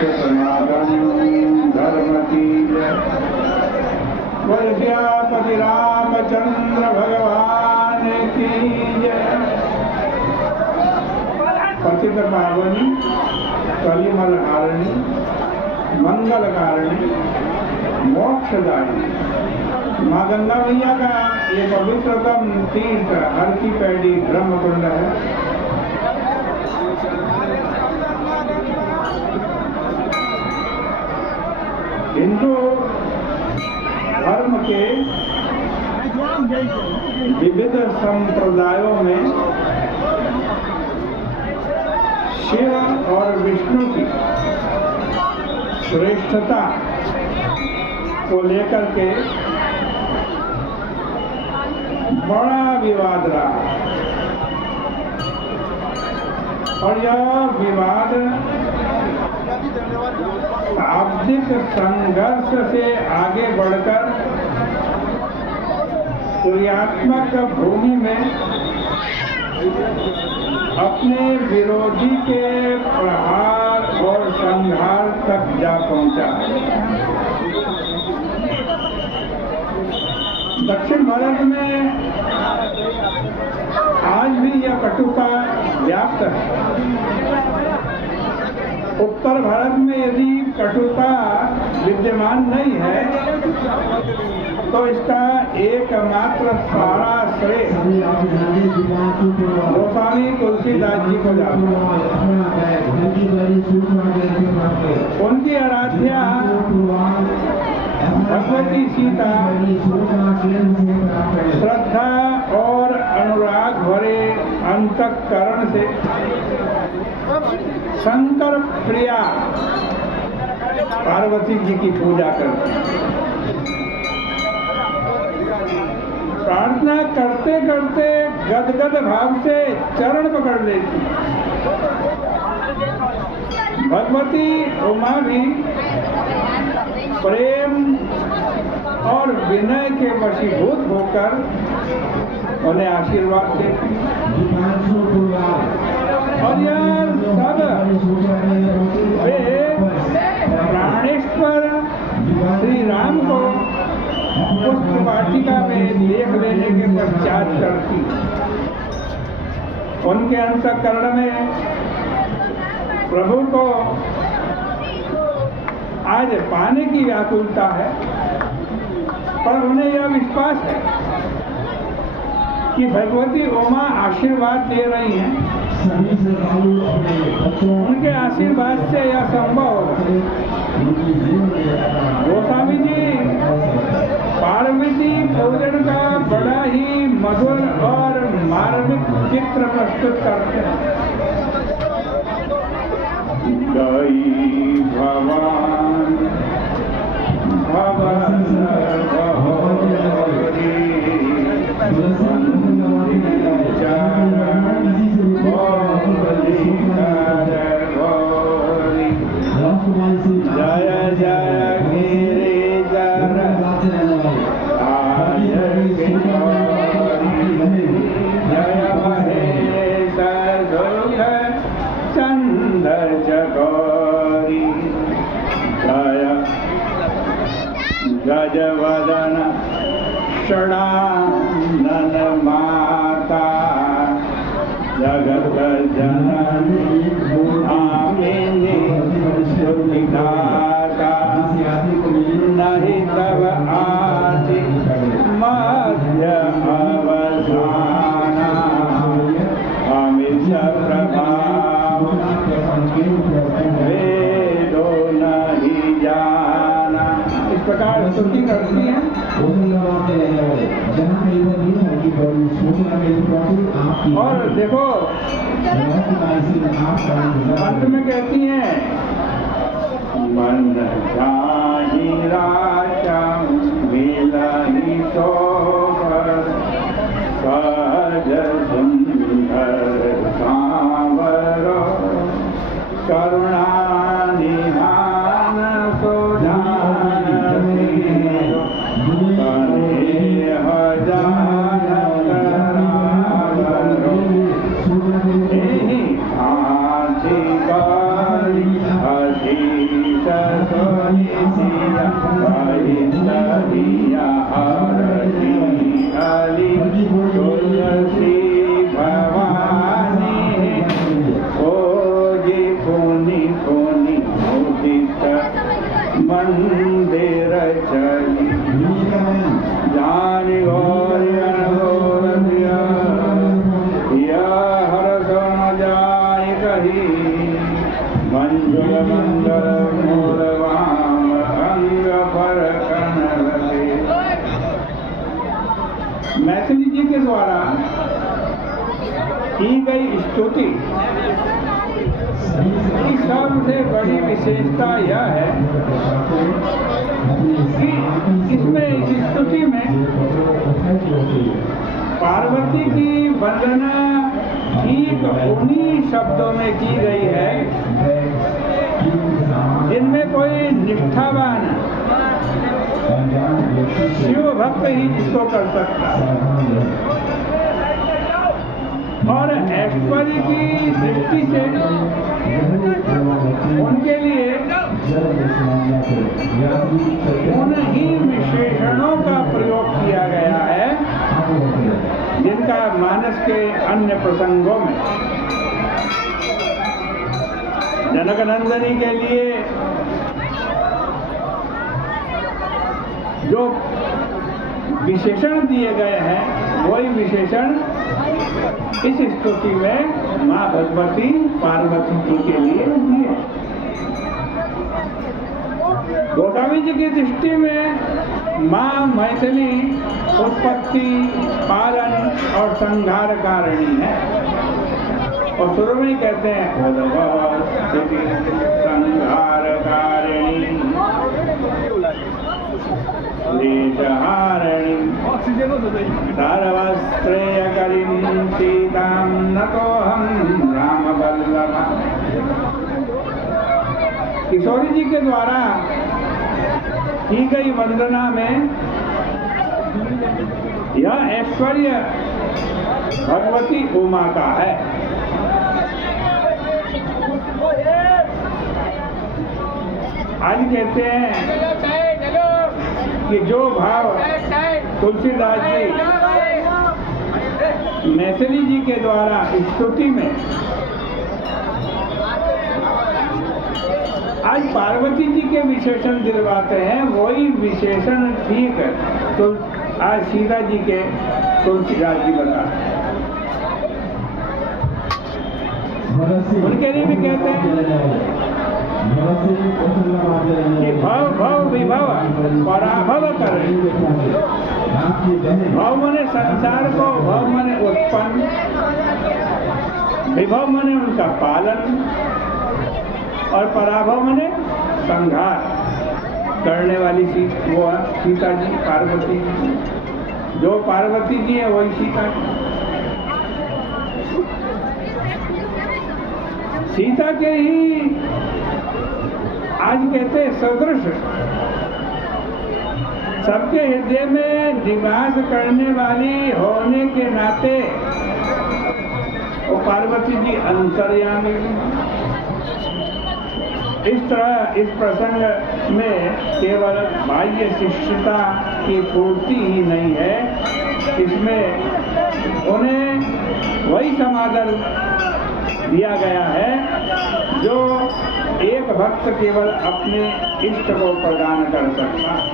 सनातन धर्म की जय। विद्यापति रामचंद्र भगवान की जय। पतित पावनी कलिमल हारिणी मंगलकारिणी मोक्षदायिनी माँ गंगा मैया का ये पवित्रतम तीर्थ हर की पैड़ी ब्रह्मकुंड है। हिंदू धर्म के विविध संप्रदायों में शिव और विष्णु की श्रेष्ठता को लेकर के बड़ा विवाद रहा और यह विवाद शाब्दिक संघर्ष से आगे बढ़कर क्रियात्मक भूमि में अपने विरोधी के प्रहार और संहार तक जा पहुंचा। दक्षिण भारत में आज भी यह कटुता व्याप्त है। उत्तर भारत में यदि कटुता विद्यमान नहीं है तो इसका एकमात्र सारा श्रेय गोस्वामी तुलसीदास जी को जाता है। उनकी आराध्या भगवती सीता श्रद्धा और अनुराग भरे अंतःकरण से शंकर प्रिया पार्वती जी की पूजा करती, प्रार्थना करते करते गदगद भाव से चरण पकड़ लेती। भगवती उमा भी प्रेम और विनय के वशीभूत होकर उन्हें आशीर्वाद देती। और यह सब वे प्राणेश्वर श्री राम को पुष्प वाटिका में देख लेने के पश्चात करती। उनके अंतःकरण में प्रभु को आज पाने की व्याकुलता है, पर उन्हें यह विश्वास है कि भगवती उमा आशीर्वाद दे रही हैं। उनके आशीर्वाद से यह संभव होगा। गोस्वामी जी पार्वती पूजन का बड़ा ही मधुर और मार्मिक चित्र प्रस्तुत करते हैं। जय भवान भवन जय जय गिरिधर जय महेश दुर्ग चंद जगौरी जय गजवदन षडानन माता जगत जननी भामिनी सुविधाता नहीं तब आदि मध्य अवसाना अमित प्रभाव वेदो नहीं जाना। इस प्रकार स्तुति करती है। और देखो अंत में कहती हैं मन जाहि राजा मिलहि सोहर सहज सुंदर सांवरो करुणा निधान सोजानी स्नेह जान करावरो एहि भांति करि अधीर की गई स्तुति की सबसे बड़ी विशेषता यह है कि इसमें इस स्तुति में पार्वती की वंदना ठीक उन्हीं शब्दों में की गई है जिनमें कोई निष्ठावान शिव भक्त ही इसको कर सकता है। और ऐश्वर्य की दृष्टि से उनके लिए उन्हीं विशेषणों का प्रयोग किया गया है जिनका मानस के अन्य प्रसंगों में जनक नंदनी के लिए जो विशेषण दिए गए हैं वही विशेषण इस स्तुति में माँ भगवती पार्वती जी के लिए दिए। गोस्वामी जी की दृष्टि में माँ मैथिली उत्पत्ति, पालन और संहार कारिणी है। और शुरू में ही कहते हैं संहार कारिणी देशहारिणी सर्वश्रेयकरीं सीतां नतोऽहं रामवल्लभा। किशोरी जी के द्वारा की गई वंदना में यह ऐश्वर्य भगवती उमा का है। आज कहते हैं कि जो भाव तुलसीदास जी मैथिली जी के द्वारा स्तुति में आज पार्वती जी के विशेषण दिलवाते हैं वही विशेषण ठीक है तो आज सीता जी के तुलसीदास जी बताते हैं। उनके लिए भी कहते हैं कि भव भव विभव पराभव करें। भव मने संसार को, भव मने उत्पन्न, विभव मने उनका पालन और पराभव मने संहार करने वाली वो सीता जी पार्वती जी। जो पार्वती जी है वही सीता जी। सीता के ही आज कहते सदृश सबके हृदय में निवास करने वाली होने के नाते वो पार्वती जी अंतर्यामी। इस तरह इस प्रसंग में केवल बाह्य शिष्यता की पूर्ति ही नहीं है, इसमें उन्हें वही समादर दिया गया है जो एक भक्त केवल अपने इष्ट को प्रदान कर सकता है।